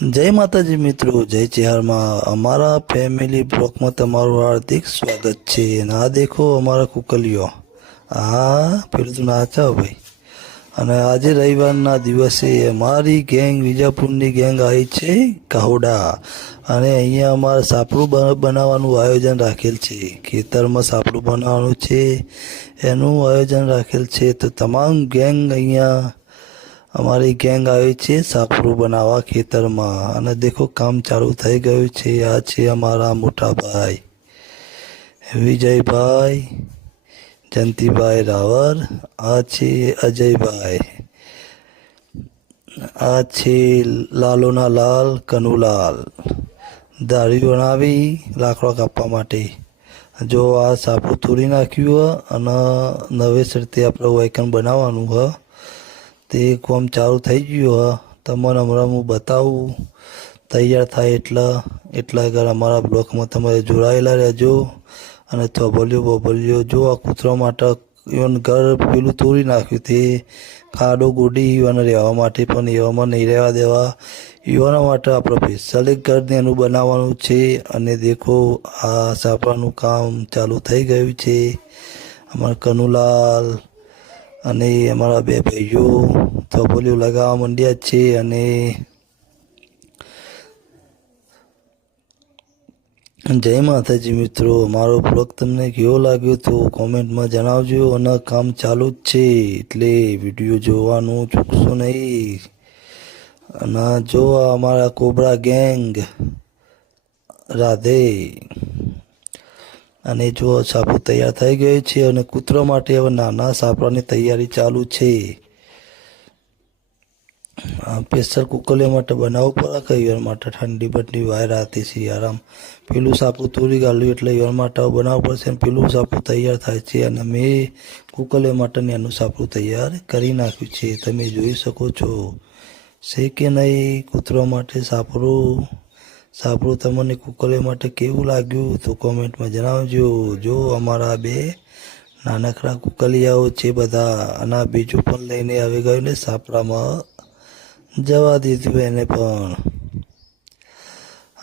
જય માતાજી મિત્રો, જય ચેહારમાં અમારા ફેમિલી બ્લોકમાં તમારું હાર્દિક સ્વાગત છે. અને આ દેખો અમારા કુકલીઓ, આ પેલું તો નાચા ભાઈ. અને આજે રવિવારના દિવસે અમારી ગેંગ, વિજાપુરની ગેંગ આવી છે કાહોડા. અને અહીંયા અમારે સાપડું બનાવવાનું આયોજન રાખેલ છે. ખેતરમાં સાપડું બનાવવાનું છે એનું આયોજન રાખેલ છે. તો તમામ ગેંગ અહીંયા અમારી ગેંગ આવી છે સાપડું બનાવવા ખેતરમાં. અને દેખો કામ ચાલુ થઈ ગયું છે. આ છે અમારા મોટા ભાઈ વિજયભાઈ, જયંતિભાઈ રાવર. આ છે અજયભાઈ. આ છે લાલોના લાલ કનુલાલ. દાઢી બનાવી લાકડા કાપવા માટે. જો આ સાપડું તોડી નાખ્યું અને નવેસરથી આપણે વાયકન બનાવવાનું હ. તે કોમ ચાલુ થઈ ગયું હ. તમને હમણાં હું બતાવું તૈયાર થાય એટલા આગળ અમારા બ્લોકમાં તમે જોડાયેલા રહેજો. અને બોબલ્યો જો આ કૂતરા માટે ઇવન ઘર પેલું તોડી નાખ્યું તે ખાડો ગોડી ઈવાને રહેવા માટે, પણ એવામાં નહીં રહેવા દેવા. યુવાના માટે આપણે સ્પેશિયલ એક ઘરને એનું બનાવવાનું છે. અને દેખો આ સાપડાનું કામ ચાલુ થઈ ગયું છે. અમારા કનુલાલ અને અમારા બે ભાઈઓ થોબલિયું લગાવવા માંડ્યા છે. અને જય માતાજી મિત્રો, મારો બ્લોગ તમને કેવો લાગ્યો તો કોમેન્ટમાં જણાવજો. અને કામ ચાલુ જ છે એટલે વિડીયો જોવાનું ચૂકશો નહીં. અને જો અમારા કોબરા ગેંગ રાધે. અને જો સાપડું તૈયાર થઈ ગયું છે. અને કૂતરા માટે હવે નાના સાપડાની તૈયારી ચાલુ છે. પ્રેશર કુકર માટે બનાવવું પડે કે ઈવન માટે ઠંડી બઠંડી વાય રાતે શિયાળામાં પેલું સાપું તોડી કાઢ્યું એટલે ઈવન માટે બનાવવું પડશે. અને પેલું સાપું તૈયાર થાય છે. અને મેં કુકર માટે એનું સાપું તૈયાર કરી નાખ્યું છે. તમે જોઈ શકો છો છે કે નહીં. કૂતરા માટે સાપડું તમને કુકર માટે કેવું લાગ્યું તો કોમેન્ટમાં જણાવજો. જો અમારા બે નાનકડા કુકલિયાઓ છે બધા. અને બીજું પણ લઈને આવી ગયું ને સાપડામાં જવા દીધું એને પણ.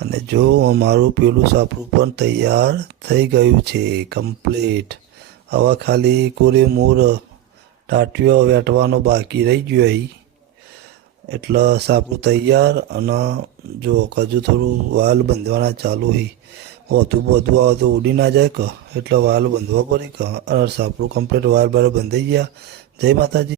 અને જો અમારું પેલું સાપડું પણ તૈયાર થઈ ગયું છે કમ્પ્લીટ. હવે ખાલી કોરે મોર ટાટિયો વેટવાનો બાકી રહી ગયો અહીં. એટલે સાપડું તૈયાર. અને જો હજુ થોડું વાલ બાંધવાના ચાલુ હોય. વધુ બધું આવે તો ઉડી ના જાય કે એટલે વાલ બાંધવા પડે કે. અને સાપડું કમ્પ્લીટ વાલ બાર બંધાઈ ગયા. જય માતાજી.